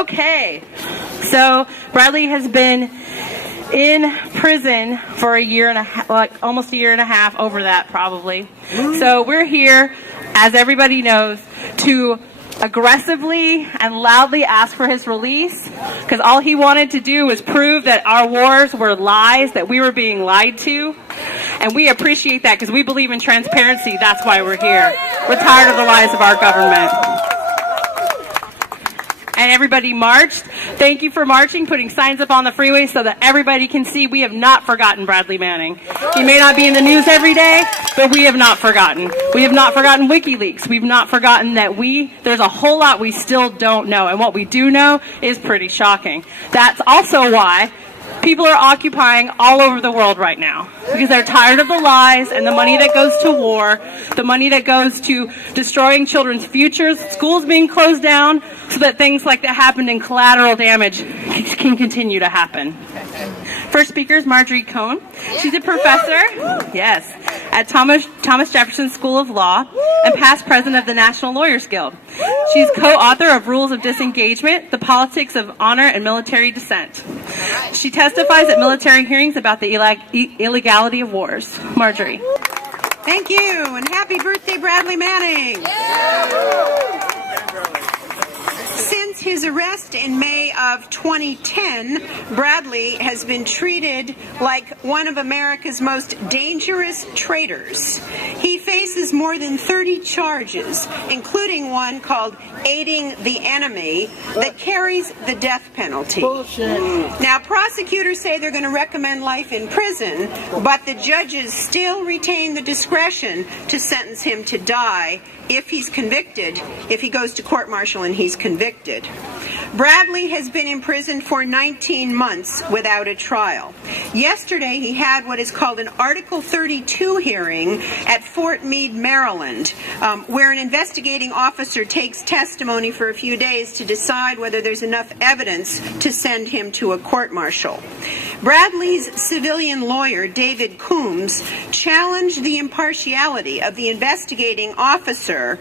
Okay, so Bradley has been in prison for a year and a half, like almost a year and a half, over that probably. So we're here, as everybody knows, to aggressively and loudly ask for his release, because all he wanted to do was prove that our wars were lies, that we were being lied to. And we appreciate that because we believe in transparency. That's why we're here. We're tired of the lies of our government. And everybody marched. Thank you for marching, putting signs up on the freeway so that everybody can see we have not forgotten Bradley Manning. He may not be in the news every day, but we have not forgotten. We have not forgotten WikiLeaks. We've not forgotten that there's a whole lot we still don't know. And what we do know is pretty shocking. That's also why people are occupying all over the world right now, because they're tired of the lies and the money that goes to war, the money that goes to destroying children's futures, schools being closed down so that things like that happened in collateral damage can continue to happen. First speaker is Marjorie Cohn. She's a professor, yes, at Thomas Jefferson School of Law and past president of the National Lawyers Guild. She's co-author of Rules of Disengagement, The Politics of Honor and Military Dissent. She testifies at military hearings about the illegality of wars. Marjorie. Thank you, and happy birthday, Bradley Manning. Since his arrest in May of 2010, Bradley has been treated like one of America's most dangerous traitors. He faces more than 30 charges, including one called aiding the enemy that carries the death penalty. Bullshit. Now, prosecutors say they're going to recommend life in prison, but the judges still retain the discretion to sentence him to die if he's convicted, if he goes to court-martial and he's convicted. Bradley has been imprisoned for 19 months without a trial. Yesterday, he had what is called an Article 32 hearing at Fort Meade, Maryland, where an investigating officer takes testimony for a few days to decide whether there's enough evidence to send him to a court-martial. Bradley's civilian lawyer, David Coombs, challenged the impartiality of the investigating officer,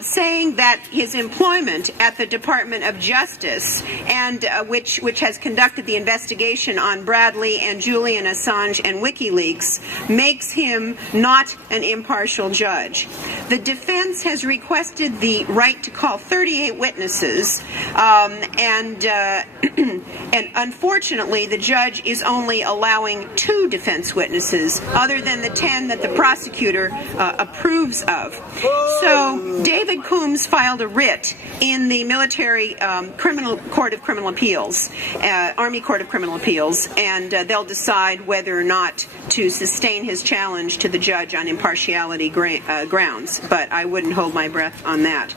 saying that his employment at the Department of Justice, and which has conducted the investigation on Bradley and Julian Assange and WikiLeaks, makes him not an impartial judge. The defense has requested the right to call 38 witnesses, and unfortunately, the judge is only allowing 2 defense witnesses, other than the 10 that the prosecutor approves of. So David Coombs filed a writ in the military criminal court of criminal appeals, Army Court of Criminal Appeals, and they'll decide whether or not to sustain his challenge to the judge on impartiality grounds, but I wouldn't hold my breath on that.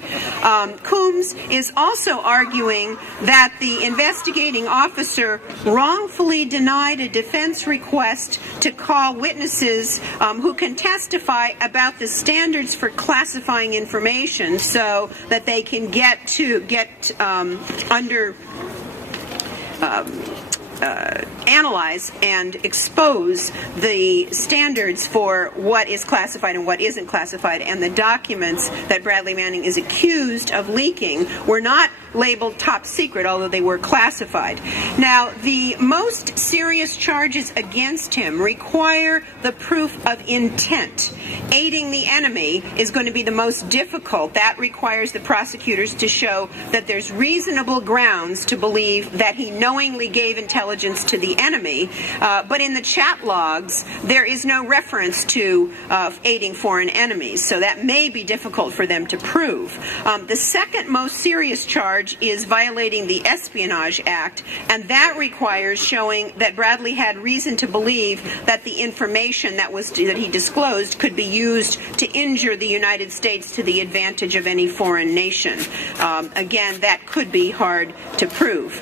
Coombs is also arguing that the investigating officer wrongfully denied a defense request to call witnesses who can testify about the standards for classifying information so that they can get analyze and expose the standards for what is classified and what isn't classified, and the documents that Bradley Manning is accused of leaking were not labeled top secret, although they were classified. Now, the most serious charges against him require the proof of intent. Aiding the enemy is going to be the most difficult. That requires the prosecutors to show that there's reasonable grounds to believe that he knowingly gave intelligence to the enemy, but in the chat logs, there is no reference to aiding foreign enemies, so that may be difficult for them to prove. The second most serious charge is violating the Espionage Act, and that requires showing that Bradley had reason to believe that the information that he disclosed could be used to injure the United States to the advantage of any foreign nation. Again, that could be hard to prove.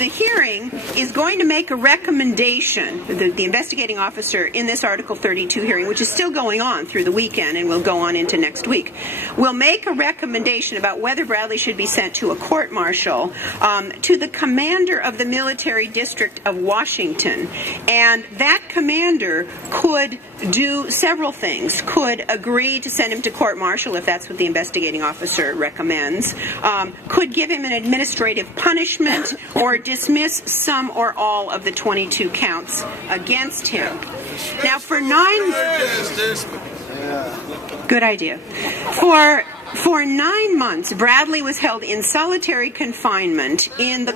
the hearing is going to make a recommendation, the investigating officer in this Article 32 hearing, which is still going on through the weekend and will go on into next week, will make a recommendation about whether Bradley should be sent to a court-martial to the commander of the military district of Washington. And that commander could do several things. Could agree to send him to court-martial if that's what the investigating officer recommends. Could give him an administrative punishment or dismiss some or all of the 22 counts against him. Now, for 9... Good idea. For 9 months, Bradley was held in solitary confinement in the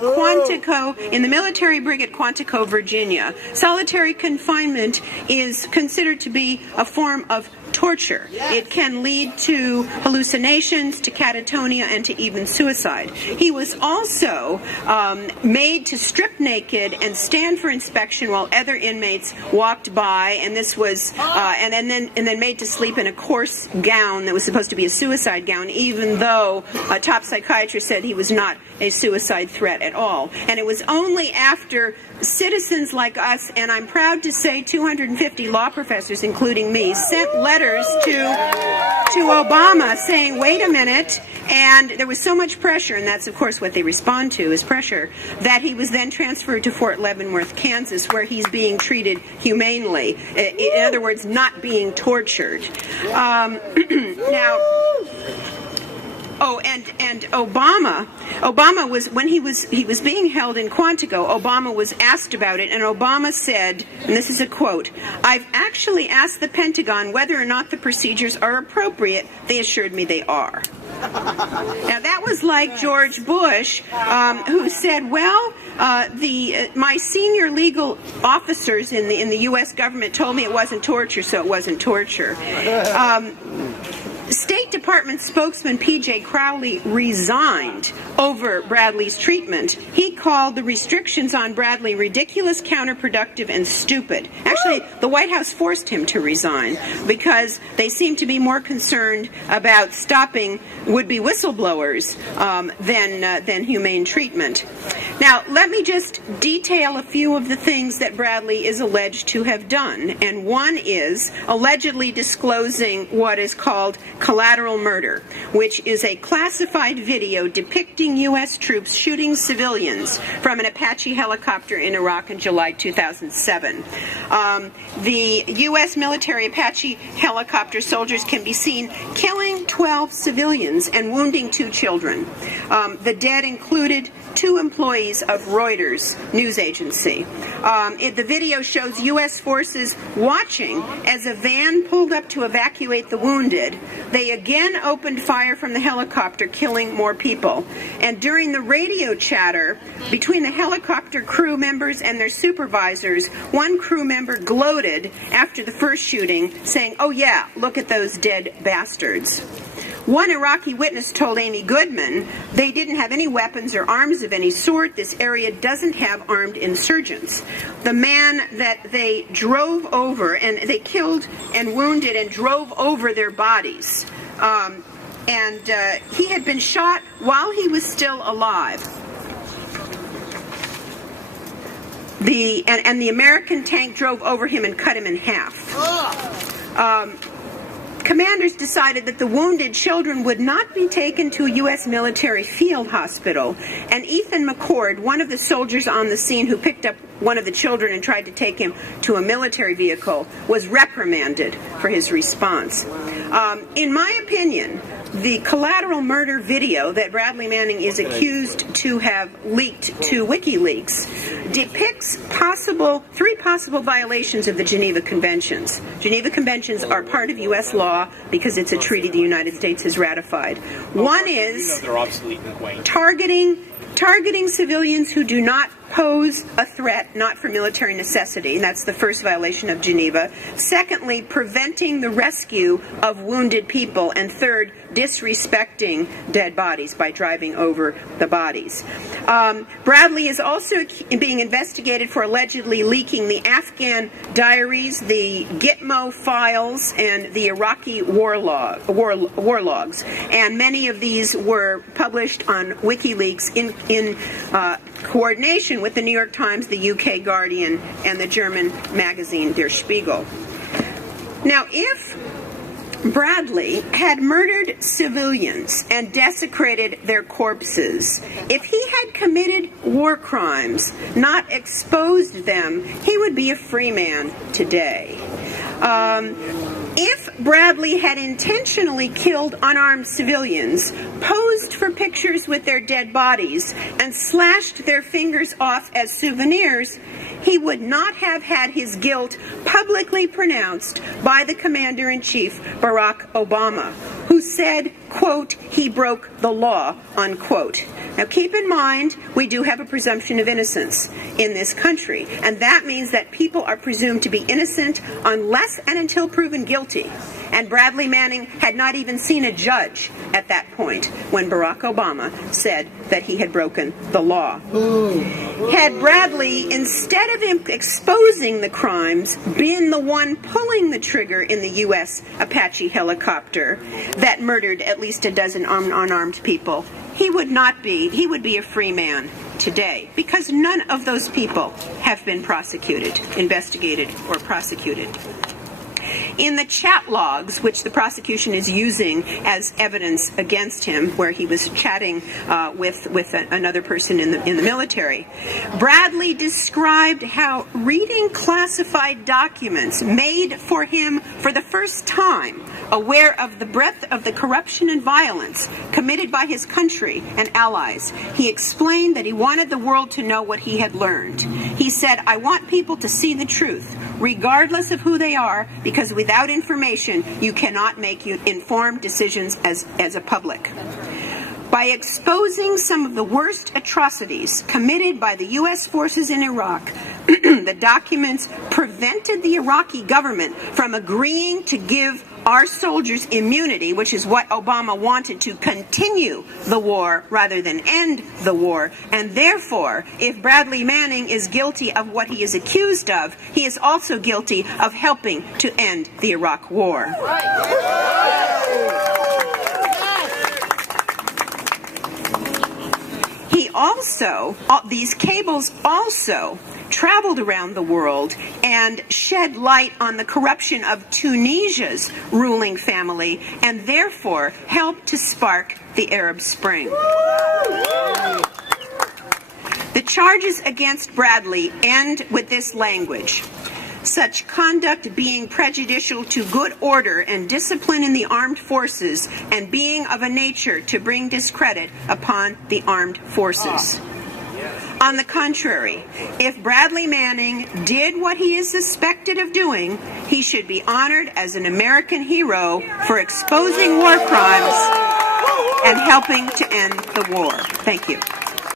military brig at Quantico, Virginia. Solitary confinement is considered to be a form of torture. It can lead to hallucinations, to catatonia, and to even suicide. He was also made to strip naked and stand for inspection while other inmates walked by, and this was and then made to sleep in a coarse gown that was supposed to be a suicide gown, even though a top psychiatrist said he was not a suicide threat at all. And it was only after citizens like us, and I'm proud to say 250 law professors, including me, sent letters to Obama saying, wait a minute, and there was so much pressure, and that's of course what they respond to is pressure, that he was then transferred to Fort Leavenworth, Kansas, where he's being treated humanely. In other words, not being tortured. Now, and Obama was, when he was being held in Quantico, Obama was asked about it, and Obama said, and this is a quote, "I've actually asked the Pentagon whether or not the procedures are appropriate. They assured me they are." Now that was like George Bush, who said, well, my senior legal officers in the U.S. government told me it wasn't torture, so it wasn't torture. State Department spokesman P.J. Crowley resigned over Bradley's treatment. He called the restrictions on Bradley ridiculous, counterproductive, and stupid. Actually, the White House forced him to resign because they seemed to be more concerned about stopping would-be whistleblowers than humane treatment. Now, let me just detail a few of the things that Bradley is alleged to have done. And one is allegedly disclosing what is called collateral murder, which is a classified video depicting U.S. troops shooting civilians from an Apache helicopter in Iraq in July 2007. The U.S. military Apache helicopter soldiers can be seen killing 12 civilians and wounding 2 children. The dead included 2 employees of Reuters news agency. The video shows U.S. forces watching as a van pulled up to evacuate the wounded. They again opened fire from the helicopter, killing more people. And during the radio chatter between the helicopter crew members and their supervisors, one crew member gloated after the first shooting, saying, "Oh yeah, look at those dead bastards." One Iraqi witness told Amy Goodman they didn't have any weapons or arms of any sort. This area doesn't have armed insurgents. The man that they drove over, and they killed and wounded and drove over their bodies, he had been shot while he was still alive. The American tank drove over him and cut him in half. Commanders decided that the wounded children would not be taken to a U.S. military field hospital, and Ethan McCord, one of the soldiers on the scene who picked up one of the children and tried to take him to a military vehicle, was reprimanded for his response. In my opinion, the collateral murder video that Bradley Manning is accused to have leaked to WikiLeaks depicts 3 possible violations of the Geneva Conventions. Geneva Conventions are part of U.S. law because it's a treaty the United States has ratified. One is targeting civilians who do not pose a threat, not for military necessity. That's the first violation of Geneva. Secondly, preventing the rescue of wounded people. And third, disrespecting dead bodies by driving over the bodies. Bradley is also being investigated for allegedly leaking the Afghan diaries, the Gitmo files, and the Iraqi war logs. And many of these were published on WikiLeaks in coordination with the New York Times, the UK Guardian, and the German magazine Der Spiegel. Now, if Bradley had murdered civilians and desecrated their corpses, if he had committed war crimes, not exposed them, he would be a free man today. If Bradley had intentionally killed unarmed civilians, posed for pictures with their dead bodies, and slashed their fingers off as souvenirs, he would not have had his guilt publicly pronounced by the Commander-in-Chief, Barack Obama, who said, quote, he broke the law, unquote. Now keep in mind, we do have a presumption of innocence in this country, and that means that people are presumed to be innocent unless and until proven guilty. And Bradley Manning had not even seen a judge at that point when Barack Obama said that he had broken the law. Had Bradley, instead of exposing the crimes, been the one pulling the trigger in the U.S. Apache helicopter that murdered at least a dozen unarmed people, he would be a free man today, because none of those people have been prosecuted, investigated, or prosecuted. In the chat logs, which the prosecution is using as evidence against him, where he was chatting with another person in the military, Bradley described how reading classified documents made for him for the first time, aware of the breadth of the corruption and violence committed by his country and allies, he explained that he wanted the world to know what he had learned. He said, I want people to see the truth, regardless of who they are, because without information, you cannot make informed decisions as a public. By exposing some of the worst atrocities committed by the U.S. forces in Iraq, the documents prevented the Iraqi government from agreeing to give our soldiers immunity, which is what Obama wanted, to continue the war rather than end the war. And therefore, if Bradley Manning is guilty of what he is accused of, he is also guilty of helping to end the Iraq War. These cables also traveled around the world and shed light on the corruption of Tunisia's ruling family, and therefore helped to spark the Arab Spring. The charges against Bradley end with this language: such conduct being prejudicial to good order and discipline in the armed forces, and being of a nature to bring discredit upon the armed forces. On the contrary, if Bradley Manning did what he is suspected of doing, he should be honored as an American hero for exposing war crimes and helping to end the war. Thank you.